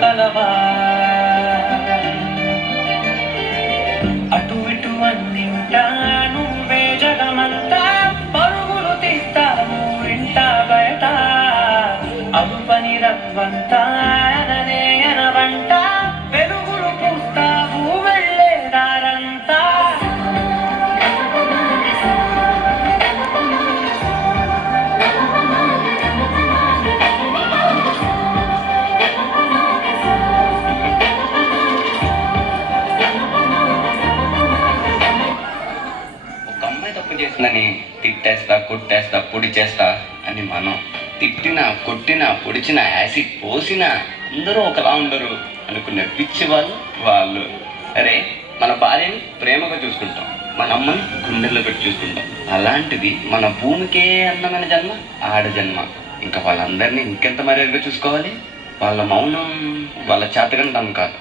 కలవా అటు ఇటు అన్నింటా నువ్వే జగమంతా పరుగులు తీస్తావు ఇంట బయట అదుపని రవ్వంతా అననే అనవంట వెలుగులు పూస్తావు వెళ్ళేదారంతా చేసిందని తిట్టేస్తా కొట్టేస్తా పొడి చేస్తా అని మనం తిట్టినా కొట్టినా పొడిచినా యాసిడ్ పోసినా అందరూ ఒకలా ఉండరు అనుకునే పిచ్చి వాళ్ళు అరే మన భార్యని ప్రేమగా చూసుకుంటాం, మన అమ్మని గుండెల్లో పెట్టి చూసుకుంటాం. అలాంటిది మన భూమికే అందమైన జన్మ ఆడ జన్మ. ఇంకా వాళ్ళందరినీ ఇంకెంత మర్యాదగా చూసుకోవాలి. వాళ్ళ మౌనం వాళ్ళ చేతకంటాం కాదు,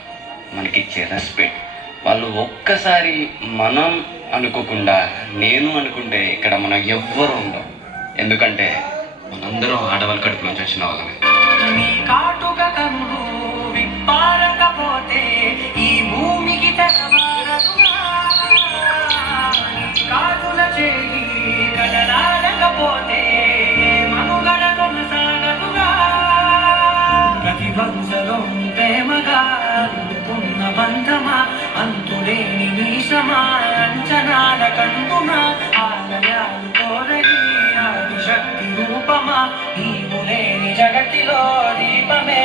మనకిచ్చే రెస్పెక్ట్. వాళ్ళు ఒక్కసారి మనం అనుకోకుండా నేను అనుకుంటే ఇక్కడ మనం ఎవ్వరూ ఉండం. ఎందుకంటే మనందరం ఆడవాళ్ళ కడుపు నుంచి వచ్చిన వాళ్ళమే. నీ కాటుక కన్ను విప్పారకపోతే ఈ భూమికి తెగవారదుగా, కాటుల చేయి కదలాడకపోతే మనుగడ కొనసాగదుగా. ప్రతి వంశలో ప్రేమగా అందుకున్న బంధమా, అంతులేని నీశమా, అంచనాల కందుమా, ఆలయాలు కోరని ఆది శక్తి రూపమా, నీవు లేని జగతిలో దీపమే